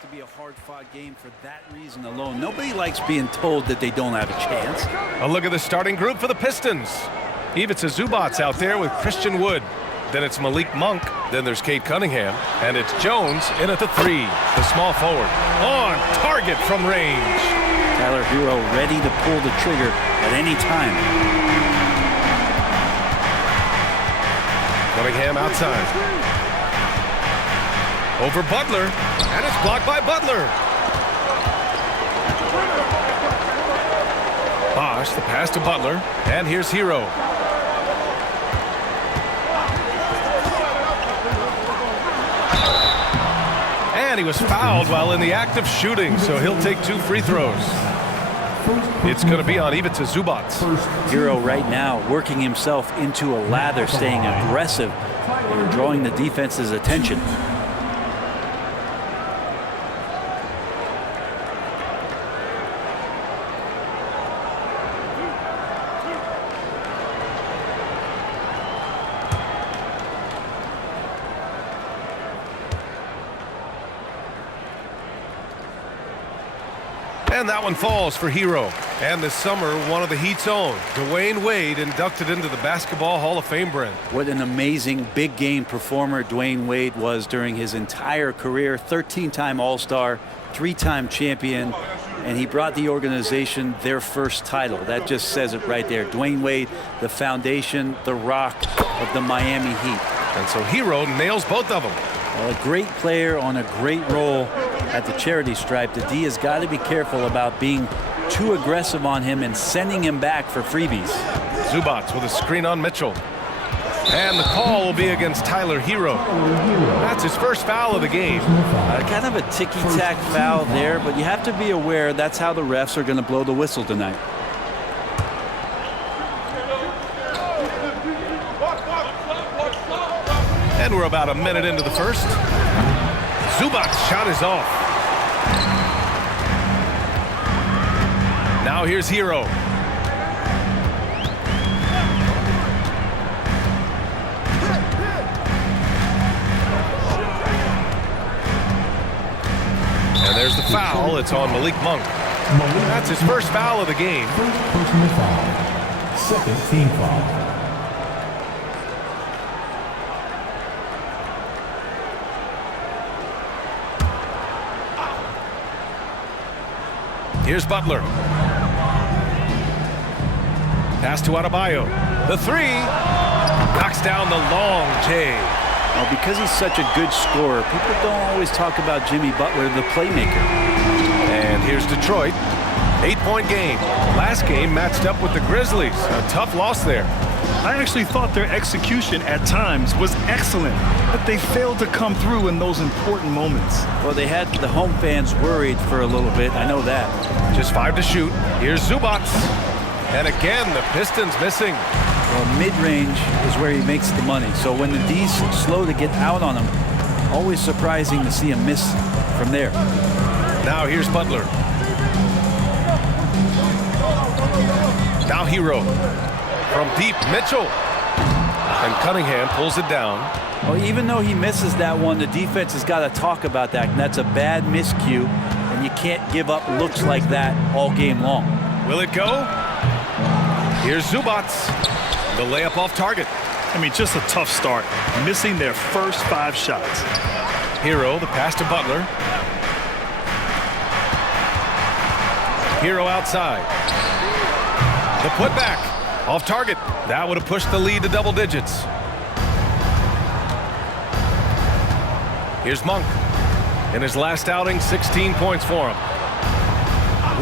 to be a hard-fought game for that reason alone. Nobody likes being told that they don't have a chance. A look at the starting group for the Pistons. Ivica Zubac's out there with Christian Wood. Then it's Malik Monk. Then there's Cade Cunningham. And it's Jones in at the 3. The small forward. On target from range. Tyler Hero ready to pull the trigger at any time. Cunningham outside. Over Butler. And it's blocked by Butler. Bosh, the pass to Butler. And here's Hero. And he was fouled while in the act of shooting, so he'll take 2 free throws. It's going to be on Ivica Zubac. Hero right now working himself into a lather, staying aggressive and drawing the defense's attention. And that one falls for Hero. And this summer, one of the Heat's own, Dwayne Wade, inducted into the Basketball Hall of Fame, Brent. What an amazing big game performer Dwayne Wade was during his entire career. 13-time All-Star, 3-time champion, and he brought the organization their first title. That just says it right there. Dwayne Wade, the foundation, the rock of the Miami Heat. And so Hero nails both of them. A great player on a great role at the charity stripe. The D has got to be careful about being too aggressive on him and sending him back for freebies. Zubac with a screen on Mitchell. And the call will be against Tyler Hero. That's his first foul of the game. Kind of a ticky-tack foul there, but you have to be aware that's how the refs are going to blow the whistle tonight. And we're about a minute into the first. Zubac's shot is off. Now here's Hero. And there's the foul. It's on Malik Monk. That's his first foul of the game. First personal foul. Second team foul. Here's Butler. Pass to Adebayo. The 3. Knocks down the long J. Well, because he's such a good scorer, people don't always talk about Jimmy Butler, the playmaker. And here's Detroit. 8-point game. Last game matched up with the Grizzlies. A tough loss there. I actually thought their execution at times was excellent, but they failed to come through in those important moments. Well, they had the home fans worried for a little bit. I know that. Just 5 to shoot. Here's Zubac. And again, the Pistons missing. Well, mid-range is where he makes the money. So when the D's slow to get out on him, always surprising to see him miss from there. Now here's Butler. Now Hero. From deep, Mitchell. And Cunningham pulls it down. Well, even though he misses that one, the defense has got to talk about that. And that's a bad miscue. And you can't give up looks like that all game long. Will it go? Here's Zubac. The layup off target. I mean, just a tough start. Missing their first 5 shots. Hero, the pass to Butler. Hero outside. The putback. Off target. That would have pushed the lead to double digits. Here's Monk. In his last outing, 16 points for him.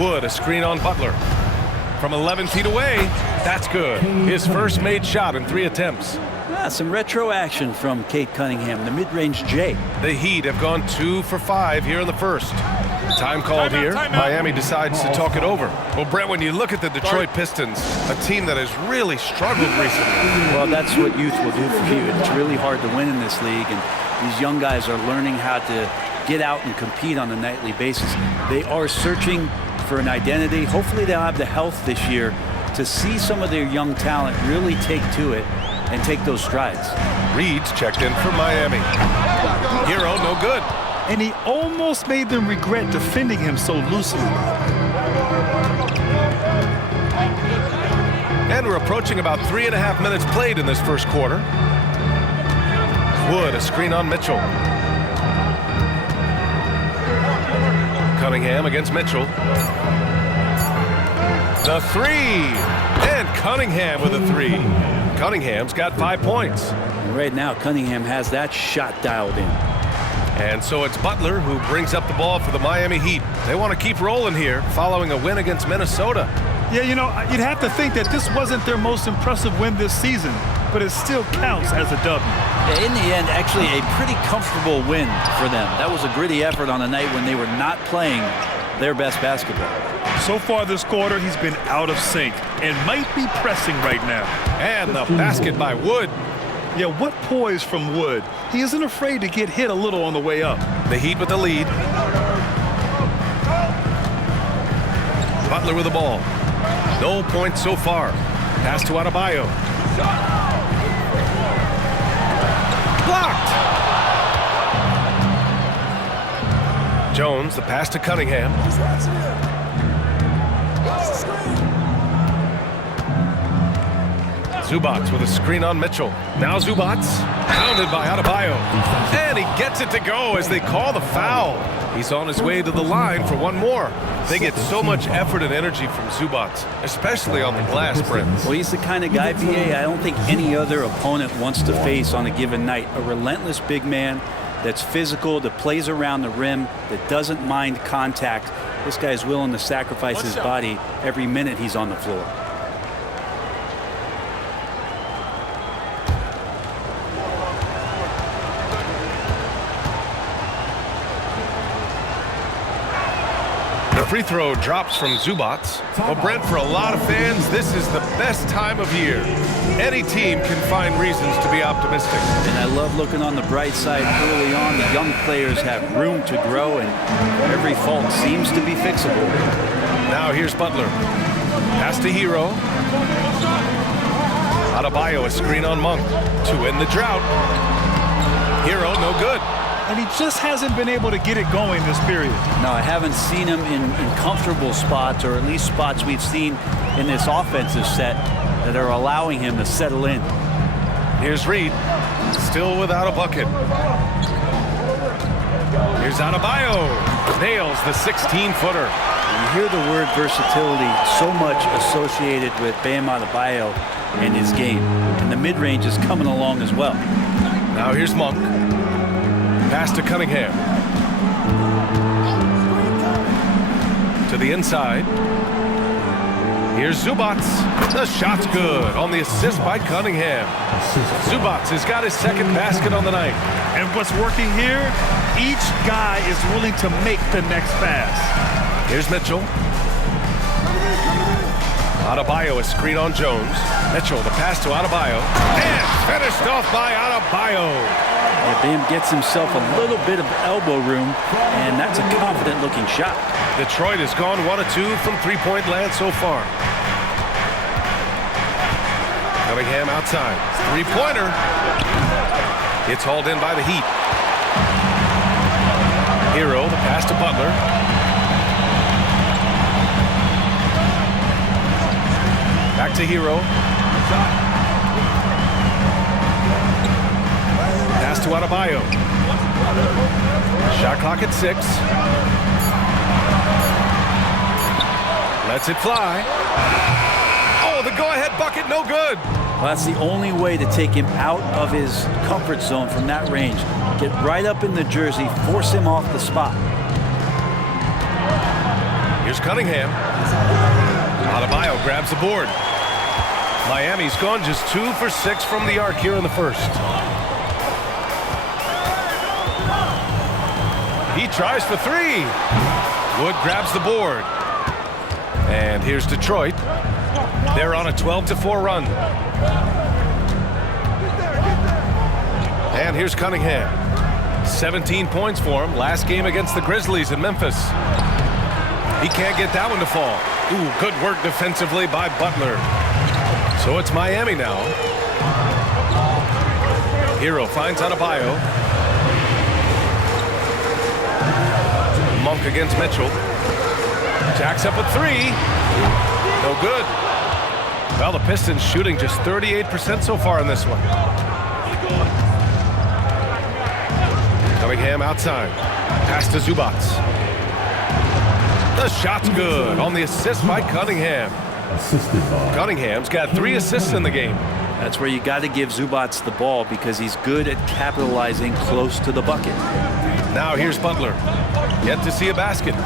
Wood, a screen on Butler. From 11 feet away, that's good. His first made shot in 3 attempts. Some retro action from Cade Cunningham, the mid-range J. The Heat have gone 2 for 5 here in the first. Time called here. Miami decides to talk it over. Well, Brent, when you look at the Detroit Pistons, a team that has really struggled recently. Well, that's what youth will do for you. It's really hard to win in this league, and these young guys are learning how to get out and compete on a nightly basis. They are searching for an identity. Hopefully they'll have the health this year to see some of their young talent really take to it and take those strides. Reed's checked in for Miami. Hero, no good. and he almost made them regret defending him so loosely. And we're approaching about 3.5 minutes played in this first quarter. Wood, a screen on Mitchell. Cunningham against Mitchell. The three, and Cunningham with a three. Cunningham's got 5 points. Right now, Cunningham has that shot dialed in. And so it's Butler who brings up the ball for the Miami Heat. They want to keep rolling here following a win against Minnesota. Yeah, you know, you'd have to think that this wasn't their most impressive win this season, but it still counts as a W. Yeah, in the end, actually a pretty comfortable win for them. That was a gritty effort on a night when they were not playing their best basketball. So far this quarter, he's been out of sync and might be pressing right now. And the basket by Wood. Yeah, what poise from Wood. He isn't afraid to get hit a little on the way up. The Heat with the lead. Butler with the ball. No points so far. Pass to Adebayo. Blocked. Jones, the pass to Cunningham. Zubac with a screen on Mitchell. Now Zubac, pounded by Adebayo. And he gets it to go as they call the foul. He's on his way to the line for one more. They get so much effort and energy from Zubac, especially on the glass, Brent. Well, he's the kind of guy, PA, I don't think any other opponent wants to face on a given night. A relentless big man that's physical, that plays around the rim, that doesn't mind contact. This guy's willing to sacrifice his body every minute he's on the floor. Free throw drops from Zubac. Well, Brent, for a lot of fans, this is the best time of year. Any team can find reasons to be optimistic. And I love looking on the bright side early on. The young players have room to grow, and every fault seems to be fixable. Now here's Butler. Pass to Hero. Adebayo, a screen on Monk to end the drought. Hero, no good. And he just hasn't been able to get it going this period. No, I haven't seen him in comfortable spots, or at least spots we've seen in this offensive set that are allowing him to settle in. Here's Reed, still without a bucket. Here's Adebayo, nails the 16-footer. You hear the word versatility so much associated with Bam Adebayo and his game. And the mid-range is coming along as well. Now here's Monk. Pass to Cunningham. To the inside. Here's Zubac. The shot's good on the assist by Cunningham. Zubac has got his second basket on the night. And what's working here, each guy is willing to make the next pass. Here's Mitchell. Adebayo, a screen on Jones. Mitchell, the pass to Adebayo. And finished off by Adebayo. Yeah, Bam gets himself a little bit of elbow room, and that's a confident-looking shot. Detroit has gone 1 of 2 from three-point land so far. Cunningham outside. Three-pointer. It's hauled in by the Heat. Hero, the pass to Butler. Back to Hero. Pass to Adebayo. Shot clock at 6. Lets it fly. Oh, the go-ahead bucket, no good. Well, that's the only way to take him out of his comfort zone from that range. Get right up in the jersey, force him off the spot. Here's Cunningham. Adebayo grabs the board. Miami's gone just 2 for 6 from the arc here in the first. He tries for 3. Wood grabs the board. And here's Detroit. They're on a 12-4 run. And here's Cunningham. 17 points for him. Last game against the Grizzlies in Memphis. He can't get that one to fall. Ooh, good work defensively by Butler. So it's Miami now. Hero finds Adebayo. Monk against Mitchell. Jacks up a three. No good. Well, the Pistons shooting just 38% so far in this one. Cunningham outside. Pass to Zubac. The shot's good on the assist by Cunningham. Assisted by Cunningham's got 3 assists in the game. That's where you got to give Zubac the ball because he's good at capitalizing close to the bucket. Now here's Butler. Yet to see a basket.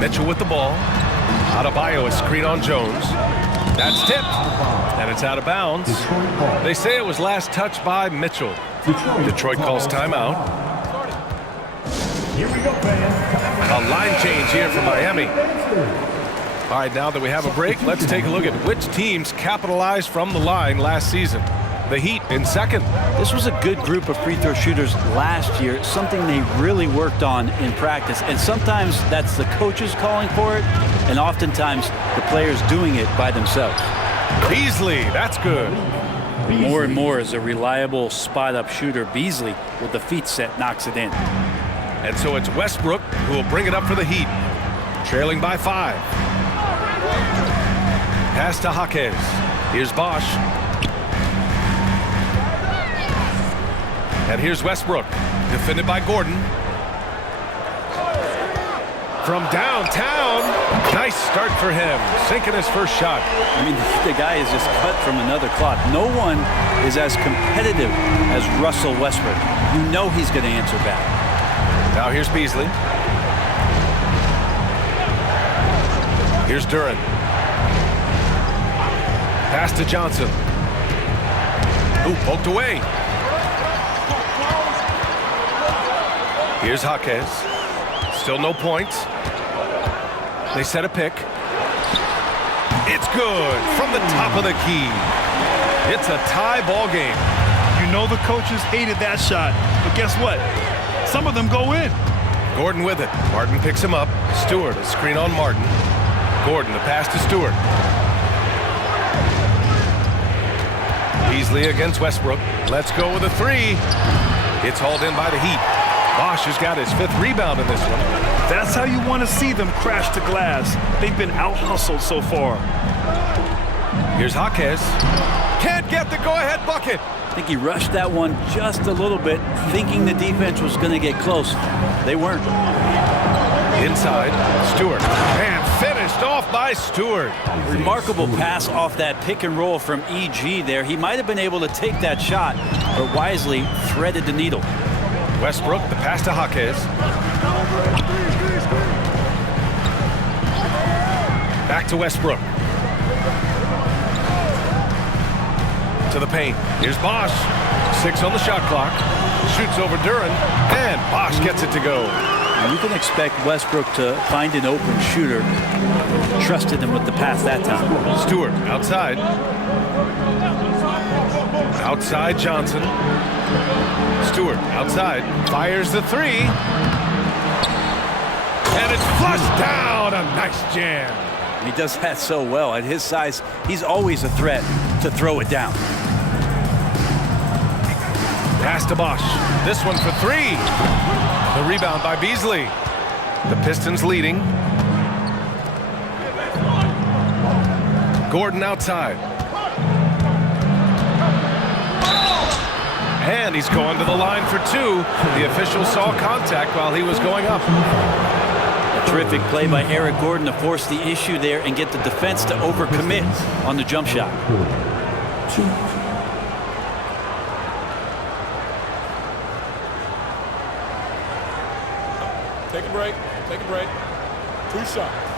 Mitchell with the ball. Adebayo a screen on Jones. That's tipped. And it's out of bounds. They say it was last touched by Mitchell. Detroit calls timeout. Here we go, fans. A line change here for Miami. All right, now that we have a break, let's take a look at which teams capitalized from the line last season. The Heat in second. This was a good group of free throw shooters last year, something they really worked on in practice. And sometimes that's the coaches calling for it, and oftentimes the players doing it by themselves. Beasley, that's good. More and more as a reliable spot-up shooter, Beasley, with the feet set, knocks it in. And so it's Westbrook who will bring it up for the Heat. Trailing by 5. Pass to Jaquez. Here's Bosch. And here's Westbrook. Defended by Gordon. From downtown. Nice start for him. Sinking his first shot. I mean, the guy is just cut from another cloth. No one is as competitive as Russell Westbrook. You know he's going to answer back. Now here's Beasley. Here's Duran. Pass to Johnson. Ooh, poked away. Here's Jaquez. Still no points. They set a pick. It's good from the top of the key. It's a tie ball game. You know the coaches hated that shot, but guess what? Some of them go in. Gordon with it. Martin picks him up. Stewart, a screen on Martin. Gordon, the pass to Stewart. Beasley against Westbrook. Let's go with a 3. It's hauled in by the Heat. Bosch has got his 5th rebound in this one. That's how you want to see them crash the glass. They've been out-hustled so far. Here's Jaquez. Can't get the go-ahead bucket. I think he rushed that one just a little bit, thinking the defense was going to get close. They weren't. Inside, Stewart. And finished off by Stewart. Remarkable pass off that pick and roll from EG there. He might have been able to take that shot, but wisely threaded the needle. Westbrook, the pass to Jaquez. Back to Westbrook. To the paint. Here's Bosch. 6 on the shot clock. Shoots over Duran. And Bosch gets it to go. You can expect Westbrook to find an open shooter. Trusted him with the pass that time. Stewart outside. Outside Johnson. Stewart outside. Fires the 3. And it's flushed down. A nice jam. He does that so well. At his size, he's always a threat to throw it down. Pass to Bosch. This one for 3. The rebound by Beasley. The Pistons leading. Gordon outside. And he's going to the line for 2. The official saw contact while he was going up. A terrific play by Eric Gordon to force the issue there and get the defense to overcommit on the jump shot. Take a break. Take a break. 2 shots.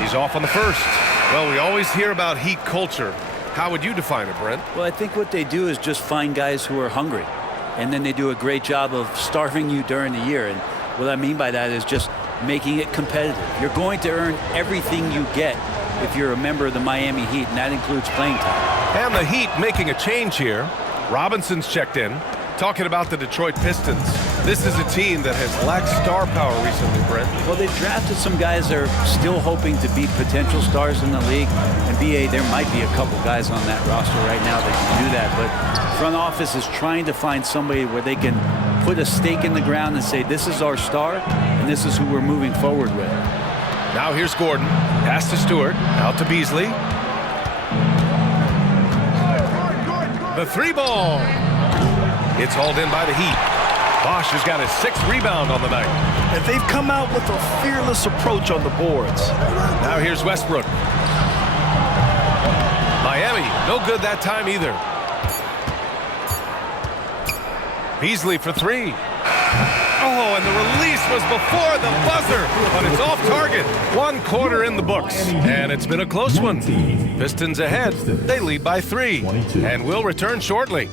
He's off on the first. Well, we always hear about Heat culture. How would you define it, Brent? Well, I think what they do is just find guys who are hungry. And then they do a great job of starving you during the year. And what I mean by that is just making it competitive. You're going to earn everything you get if you're a member of the Miami Heat, and that includes playing time. And the Heat making a change here. Robinson's checked in, talking about the Detroit Pistons. This is a team that has lacked star power recently, Brent. Well, they've drafted some guys that are still hoping to be potential stars in the league. And BA, there might be a couple guys on that roster right now that can do that. But front office is trying to find somebody where they can put a stake in the ground and say, this is our star, and this is who we're moving forward with. Now here's Gordon. Pass to Stewart. Out to Beasley. The 3-ball. It's hauled in by the Heat. Bosch has got his 6th rebound on the night. And they've come out with a fearless approach on the boards. Now here's Westbrook. Miami, no good that time either. Beasley for 3. Oh, and the release was before the buzzer, but it's off target. 1 quarter in the books, and it's been a close one. Pistons ahead. They lead by 3, and will return shortly.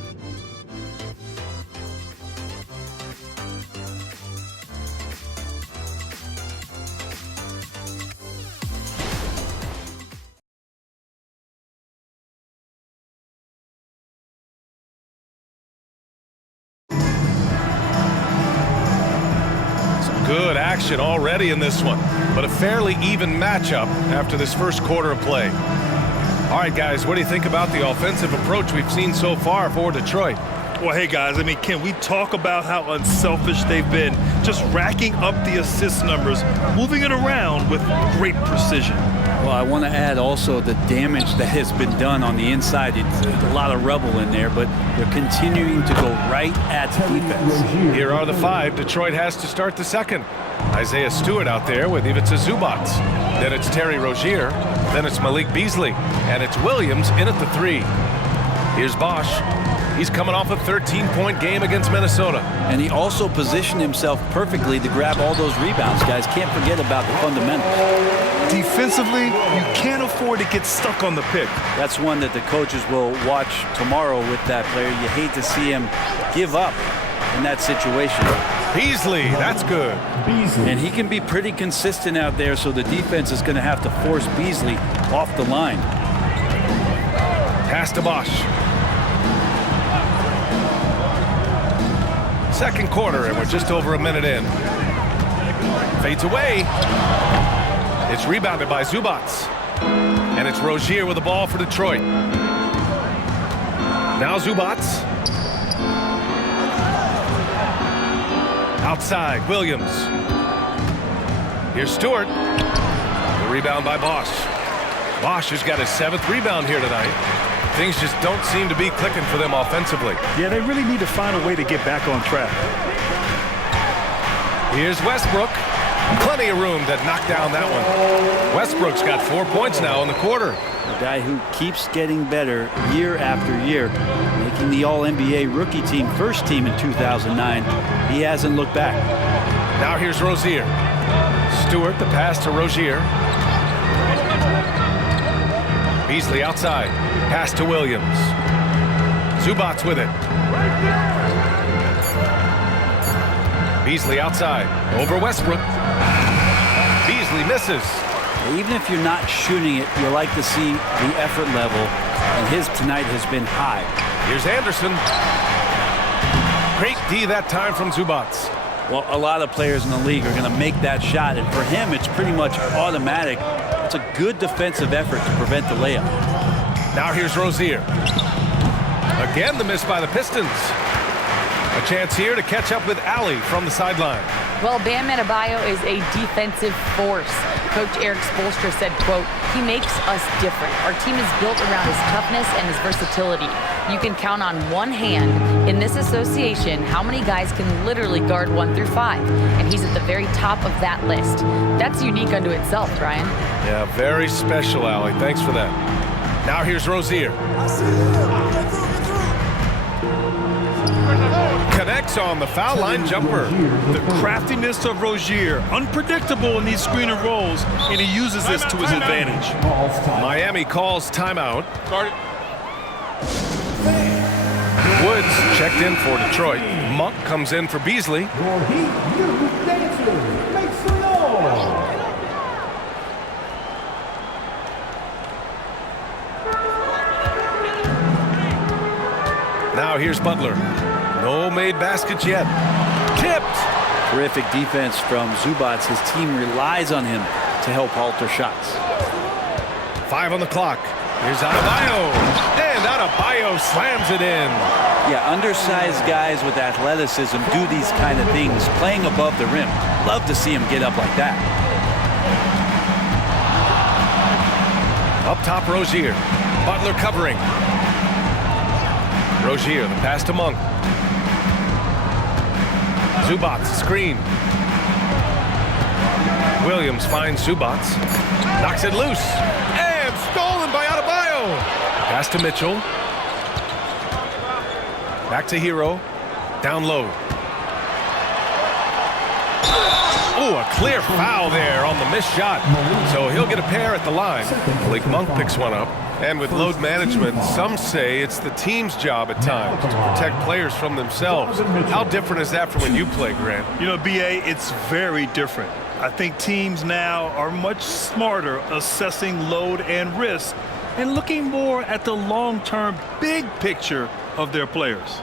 Good action already in this one, but a fairly even matchup after this first quarter of play. All right, guys, what do you think about the offensive approach we've seen so far for Detroit? Well, hey, guys, I mean, can we talk about how unselfish they've been? Just racking up the assist numbers, moving it around with great precision. Well, I want to add also the damage that has been done on the inside. It's a lot of rubble in there, but they're continuing to go right at defense. Here are the 5 Detroit has to start the second. Isaiah Stewart out there with Ivica Zubac. Then it's Terry Rozier. Then it's Malik Beasley. And it's Williams in at the 3. Here's Bosch. He's coming off a 13-point game against Minnesota. And he also positioned himself perfectly to grab all those rebounds, guys. Can't forget about the fundamentals. Defensively, you can't afford to get stuck on the pick. That's one that the coaches will watch tomorrow with that player. You hate to see him give up in that situation. Beasley, that's good. And he can be pretty consistent out there, so the defense is going to have to force Beasley off the line. Pass to Bosch. Second quarter, and we're just over a minute in. Fades away. It's rebounded by Zubac. And it's Rozier with the ball for Detroit. Now Zubac. Outside, Williams. Here's Stewart. The rebound by Bosch. Bosch has got his 7th rebound here tonight. Things just don't seem to be clicking for them offensively. Yeah, they really need to find a way to get back on track. Here's Westbrook. Plenty of room to knock down that one. Westbrook's got 4 points now in the quarter. A guy who keeps getting better year after year, making the All-NBA rookie team, first team in 2009. He hasn't looked back. Now here's Rozier. Stewart, the pass to Rozier. Beasley outside. Pass to Williams. Zubac with it. Beasley outside. Over Westbrook. Beasley misses. Even if you're not shooting it, you like to see the effort level, and his tonight has been high. Here's Anderson. Great D that time from Zubac. Well, a lot of players in the league are going to make that shot, and for him, it's pretty much automatic. It's a good defensive effort to prevent the layup. Now here's Rozier. Again, the miss by the Pistons. A chance here to catch up with Allie from the sideline. Well, Bam Adebayo is a defensive force. Coach Eric Spoelstra said, quote, "He makes us different. Our team is built around his toughness and his versatility. You can count on one hand in this association how many guys can literally guard 1 through 5. And he's at the very top of that list. That's unique unto itself, Brian." Yeah, very special, Allie. Thanks for that. Now here's Rozier. Connects on the foul line jumper. The craftiness of Rozier, unpredictable in these screen and rolls, and he uses this to his advantage. Miami calls timeout. Guard it. Woods checked in for Detroit. Monk comes in for Beasley. Your Heat youth dancers, make some noise. Now here's Butler. No made baskets yet. Tipped. Terrific defense from Zubac. His team relies on him to help alter shots. 5 on the clock. Here's Adebayo. And Adebayo slams it in. Yeah, undersized guys with athleticism do these kind of things, playing above the rim. Love to see him get up like that. Up top, Rozier. Butler covering. Rozier, the pass to Monk. Zubac, screen. Williams finds Zubac. Knocks it loose. And stolen by Adebayo. Pass to Mitchell. Back to Hero. Down low. Oh, a clear foul there on the missed shot. So he'll get a pair at the line. Malik Monk picks one up. And with load management, some say it's the team's job at times to protect players from themselves. How different is that from when you play, Grant? You know, B.A., it's very different. I think teams now are much smarter assessing load and risk and looking more at the long-term big picture of their players.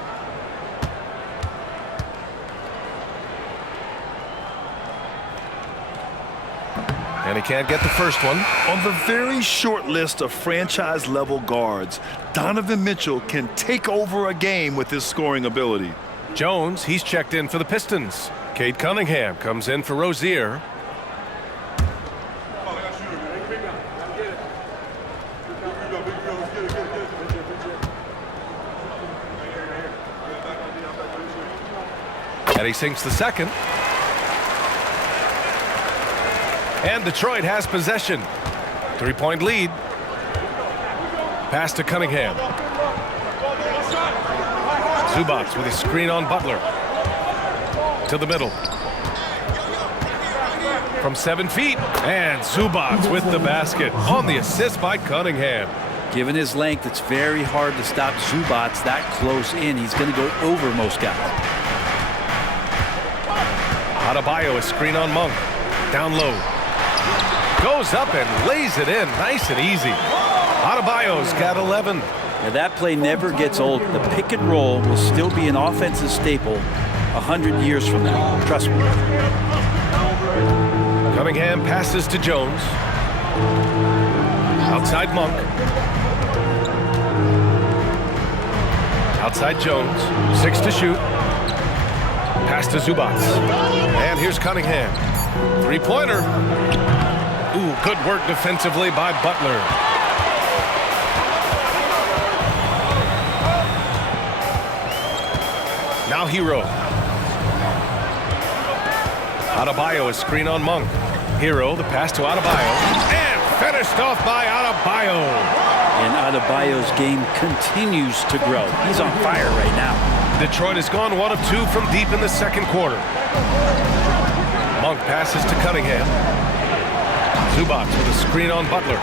And he can't get the first one. On the very short list of franchise-level guards, Donovan Mitchell can take over a game with his scoring ability. Jones, he's checked in for the Pistons. Cade Cunningham comes in for Rozier. And he sinks the second. And Detroit has possession. 3-point lead. Pass to Cunningham. Zubac with a screen on Butler. To the middle. From 7 feet. And Zubac with the basket on the assist by Cunningham. Given his length, it's very hard to stop Zubac that close in. He's going to go over most guys. Adebayo, a screen on Monk. Down low. Goes up and lays it in nice and easy. Adebayo's got 11. Now that play never gets old. The pick and roll will still be an offensive staple 100 years from now. Trust me. Cunningham passes to Jones. Outside Monk. Outside Jones. 6 to shoot. Pass to Zubac. And here's Cunningham. 3-pointer. Ooh, good work defensively by Butler. Now Hero. Adebayo, a screen on Monk. Hero, the pass to Adebayo. And finished off by Adebayo. And Adebayo's game continues to grow. He's on fire right now. Detroit has gone 1 of 2 from deep in the second quarter. Monk passes to Cunningham. Zubac with a screen on Butler.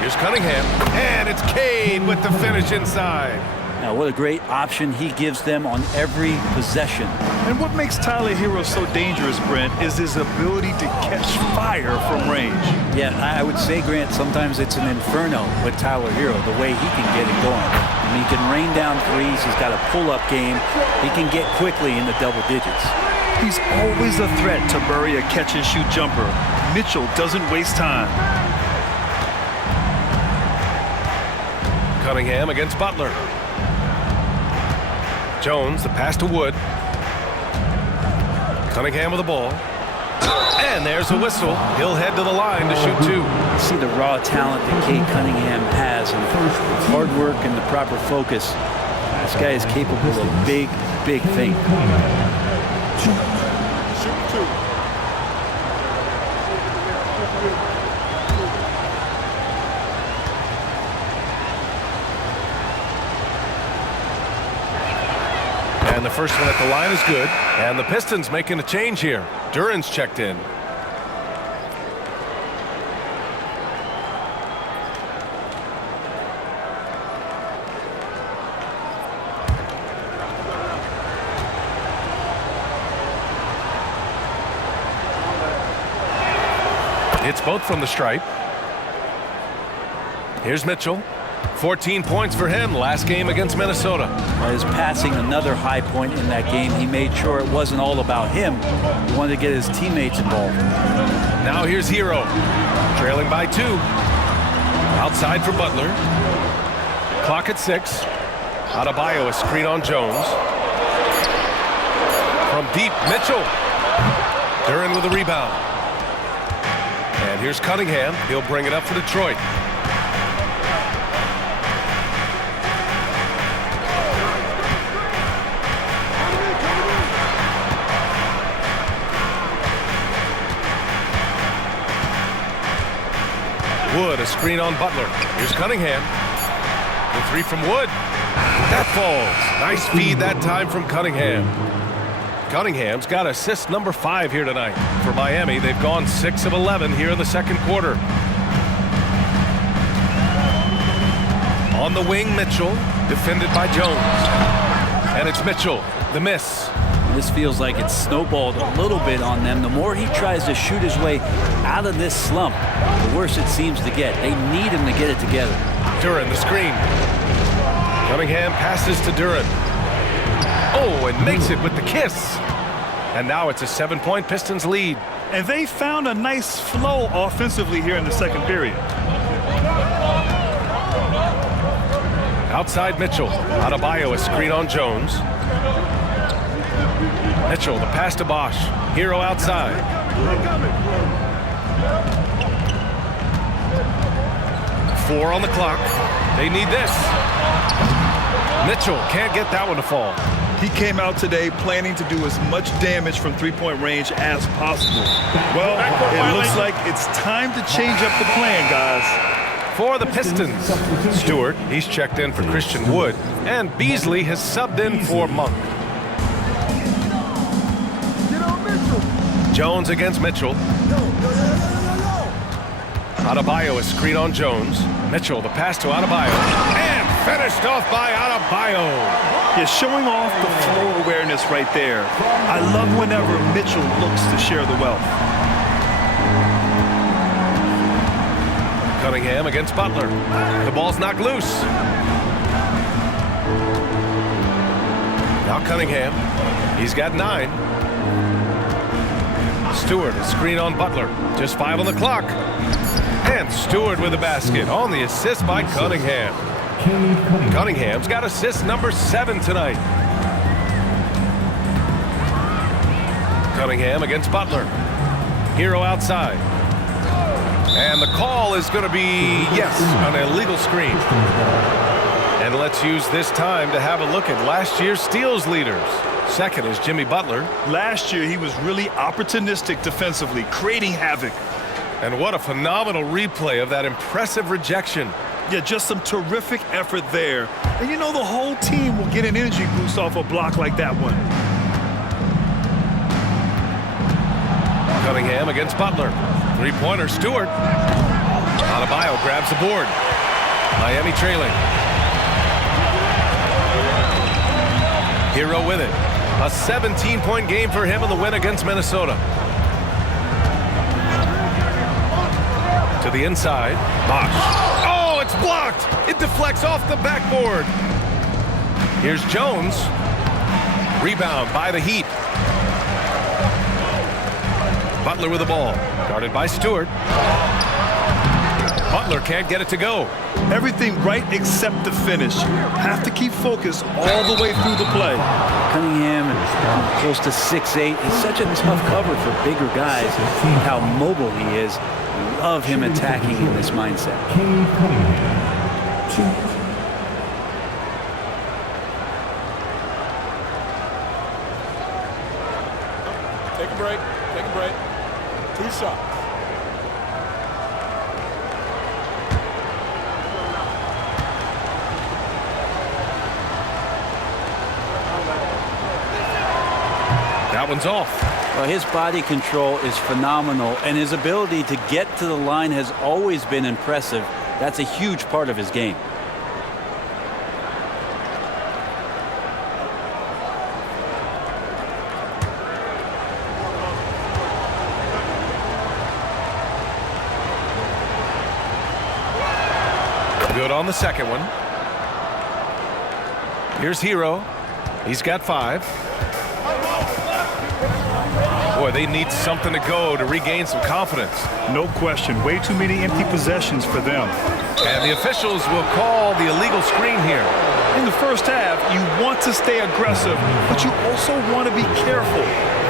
Here's Cunningham. And it's Cade with the finish inside. Now, what a great option he gives them on every possession. And what makes Tyler Hero so dangerous, Brent, is his ability to catch fire from range. Yeah, I would say, Grant, sometimes it's an inferno with Tyler Hero, the way he can get it going. I mean, he can rain down threes. He's got a pull-up game. He can get quickly in the double digits. He's always a threat to bury a catch-and-shoot jumper. Mitchell doesn't waste time. Cunningham against Butler. Jones, the pass to Wood. Cunningham with the ball. And there's a whistle. He'll head to the line to shoot 2. See the raw talent that Cade Cunningham has, and with hard work and the proper focus, this guy is capable of big, big things. And the first one at the line is good. And the Pistons making a change here. Duran's checked in. It's both from the stripe. Here's Mitchell. 14 points for him last game against Minnesota. His passing, another high point in that game. He made sure it wasn't all about him. He wanted to get his teammates involved. Now here's Hero, trailing by 2. Outside for Butler. Clock at 6. Adebayo, a screen on Jones. From deep, Mitchell. Duren with a rebound. And here's Cunningham. He'll bring it up for Detroit. Wood, a screen on Butler. Here's Cunningham. The 3 from Wood. That falls. Nice feed that time from Cunningham. Cunningham's got assist number 5 here tonight. For Miami, they've gone 6 of 11 here in the second quarter. On the wing, Mitchell, defended by Jones. And it's Mitchell, the miss. This feels like it's snowballed a little bit on them. The more he tries to shoot his way out of this slump, the worse it seems to get. They need him to get it together. Duren, the screen. Cunningham passes to Duren. Oh, and makes it with the kiss. And now it's a 7-point Pistons lead. And they found a nice flow offensively here in the second period. Outside Mitchell. Adebayo, a screen on Jones. Mitchell, the pass to Bosch. Hero outside. Four on the clock. They need this. Mitchell can't get that one to fall. He came out today planning to do as much damage from three-point range as possible. Well, it looks like it's time to change up the plan, guys. For the Pistons, Stewart, he's checked in for Christian Wood, and Beasley has subbed in for Monk. Jones against Mitchell. Adebayo, a screen on Jones. Mitchell, the pass to Adebayo. And finished off by Adebayo. Yeah, showing off the floor awareness right there. I love whenever Mitchell looks to share the wealth. Cunningham against Butler. The ball's knocked loose. Now Cunningham. He's got 9. Stewart, a screen on Butler. Just 5 on the clock. And Stewart with a basket on the assist by Cunningham. Cunningham's got assist number 7 tonight. Cunningham against Butler. Hero outside. And the call is going to be, yes, an illegal screen. And let's use this time to have a look at last year's steals leaders. Second is Jimmy Butler. Last year, he was really opportunistic defensively, creating havoc. And what a phenomenal replay of that impressive rejection. Yeah, just some terrific effort there. And you know the whole team will get an energy boost off a block like that one. Cunningham against Butler. Three-pointer, Stewart. Adebayo grabs the board. Miami trailing. Hero with it. A 17-point game for him in the win against Minnesota. To the inside. Bosch. Oh, it's blocked. It deflects off the backboard. Here's Jones. Rebound by the Heat. Butler with the ball. Guarded by Stewart. Butler can't get it to go. Everything right except the finish. Have to keep focused all the way through the play. Cunningham, close to 6'8". He's such a tough cover for bigger guys. How mobile he is. Love him attacking in this mindset. Cade Cunningham. Take a break. Take a break. 2 shots. That one's off. Well, his body control is phenomenal, and his ability to get to the line has always been impressive. That's a huge part of his game. Good on the second one. Here's Hero. He's got 5. Boy, they need something to go to regain some confidence. No question. Way too many empty possessions for them. And the officials will call the illegal screen here. In the first half, you want to stay aggressive, but you also want to be careful.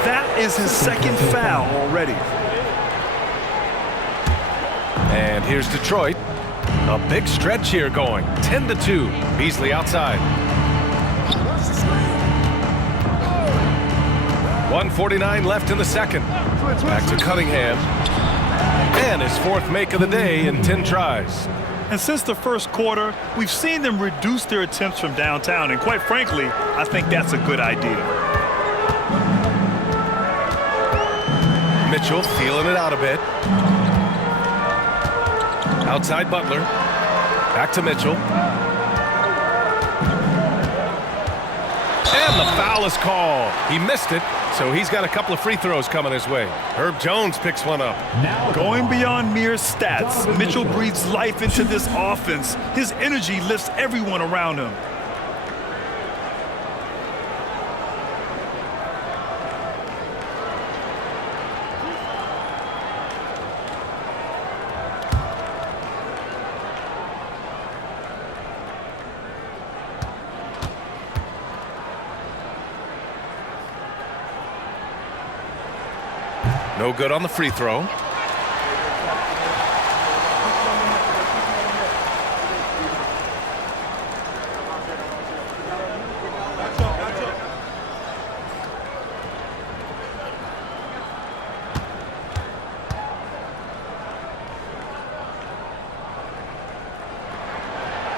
That is his second foul already. And here's Detroit. A big stretch here going. 10-2. Beasley outside. 1:49 left in the second. Back to Cunningham. And his 4th make of the day in 10 tries. And since the first quarter, we've seen them reduce their attempts from downtown. And quite frankly, I think that's a good idea. Mitchell feeling it out a bit. Outside Butler. Back to Mitchell. And the foul is called. He missed it, so he's got a couple of free throws coming his way. Herb Jones picks one up. Going beyond mere stats, Mitchell breathes life into this offense. His energy lifts everyone around him. No good on the free throw.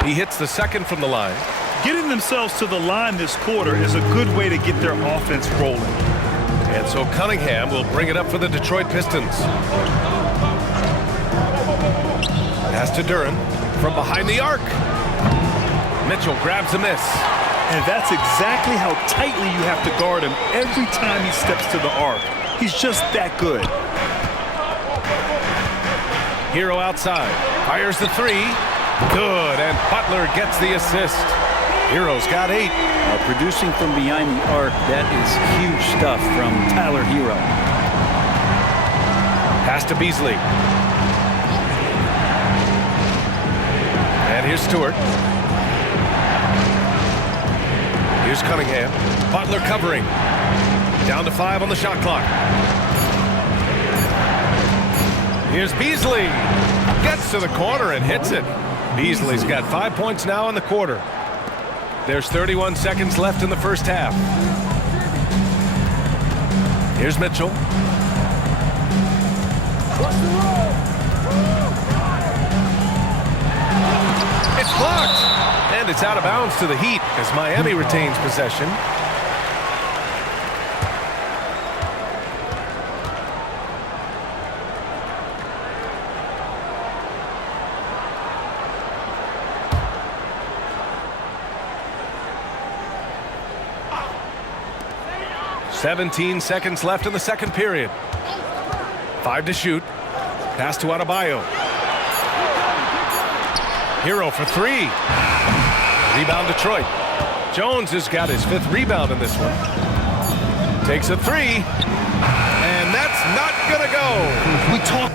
He hits the second from the line. Getting themselves to the line this quarter is a good way to get their offense rolling. And so Cunningham will bring it up for the Detroit Pistons. Pass to Duren from behind the arc. Mitchell grabs a miss. And that's exactly how tightly you have to guard him every time he steps to the arc. He's just that good. Hero outside. Fires the 3. Good. And Butler gets the assist. Hero's got 8. Producing from behind the arc, that is huge stuff from Tyler Hero. Pass to Beasley. And here's Stewart. Here's Cunningham. Butler covering. Down to 5 on the shot clock. Here's Beasley. Gets to the corner and hits it. Beasley's got 5 points now in the quarter. There's 31 seconds left in the first half. Here's Mitchell. It's blocked. And it's out of bounds to the Heat as Miami retains possession. "17 seconds left in the second period. 5 to shoot. Pass to Adebayo. Hero for 3. Rebound Detroit. Jones has got his 5th rebound in this one. Takes a 3. And that's not going to go. We talk